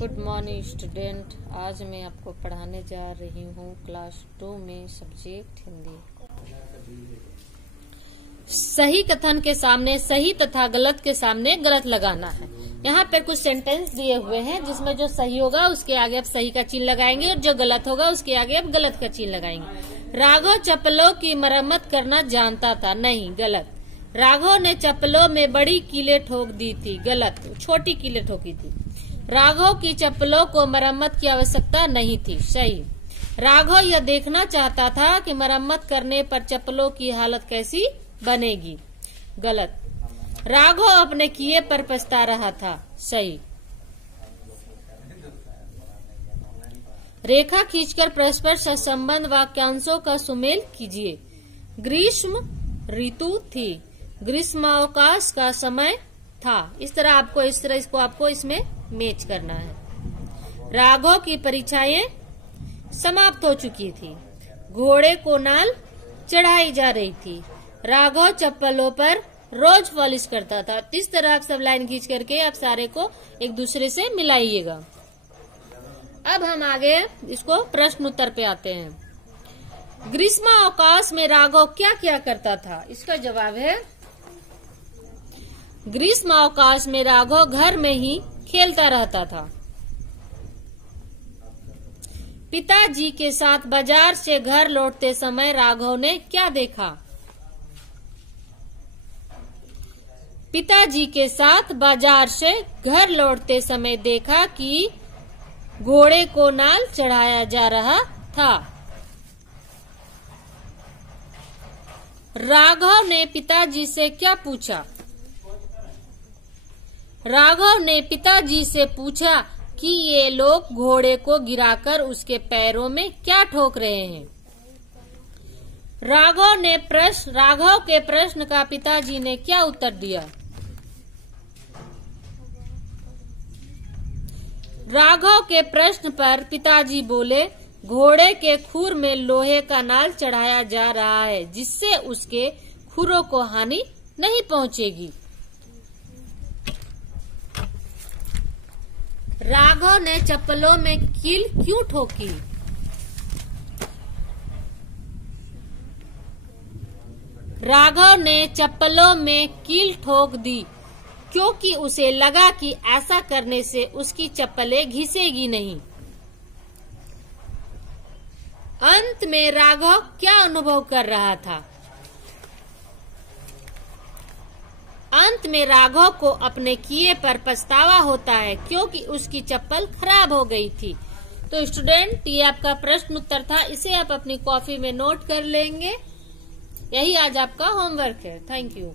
Good morning student. आज मैं आपको पढ़ाने जा रही हूँ क्लास 2 में सब्जेक्ट हिंदी। सही कथन के सामने सही तथा गलत के सामने गलत लगाना है। यहाँ पर कुछ सेंटेंस दिए हुए हैं जिसमें जो सही होगा उसके आगे आप सही का चिन्ह लगाएंगे और जो गलत होगा उसके आगे आप गलत का चिन्ह लगाएंगे। राघव चप्पलों की मरम्मत करना जानता था। नहीं, गलत। राघव ने चप्पलों में बड़ी कीलें ठोक दी थी। गलत, छोटी कीलें ठोकी थी। राघव की चप्पलों को मरम्मत की आवश्यकता नहीं थी। सही। राघव यह देखना चाहता था कि मरम्मत करने पर चप्पलों की हालत कैसी बनेगी। गलत। राघव अपने किए पर पछता रहा था। सही। रेखा खींचकर परस्पर संबंध वाक्यांशों का सुमेल कीजिए। ग्रीष्म ऋतु थी। ग्रीष्मावकाश का समय था। इस तरह इसको आपको इसमें मैच करना है। राघव की परीक्षाएं समाप्त हो चुकी थी। घोड़े को नाल चढ़ाई जा रही थी। राघव चप्पलों पर रोज पॉलिश करता था। इस तरह आप सब लाइन खींच करके आप सारे को एक दूसरे से मिलाइएगा। अब हम आगे इसको प्रश्न उत्तर पे आते हैं। ग्रीष्मावकाश में राघव क्या क्या करता था? इसका जवाब है ग्रीष्मावकाश में राघव घर में ही खेलता रहता था। पिताजी के साथ बाजार से घर लौटते समय राघव ने क्या देखा? पिताजी के साथ बाजार से घर लौटते समय देखा कि घोड़े को नाल चढ़ाया जा रहा था। राघव ने पिताजी से क्या पूछा? राघव ने पिताजी से पूछा कि ये लोग घोड़े को गिराकर उसके पैरों में क्या ठोक रहे हैं। राघव के प्रश्न का पिताजी ने क्या उत्तर दिया? राघव के प्रश्न पर पिताजी बोले, घोड़े के खुर में लोहे का नाल चढ़ाया जा रहा है जिससे उसके खुरों को हानि नहीं पहुंचेगी। राघव ने चप्पलों में कील क्यों ठोकी? राघव ने चप्पलों में कील ठोक दी क्योंकि उसे लगा कि ऐसा करने से उसकी चप्पलें घिसेगी नहीं। अंत में राघव क्या अनुभव कर रहा था? अंत में राघव को अपने किए पर पछतावा होता है क्योंकि उसकी चप्पल खराब हो गई थी। तो स्टूडेंट, ये आपका प्रश्न उत्तर था। इसे आप अपनी कॉपी में नोट कर लेंगे। यही आज आपका होमवर्क है। Thank you.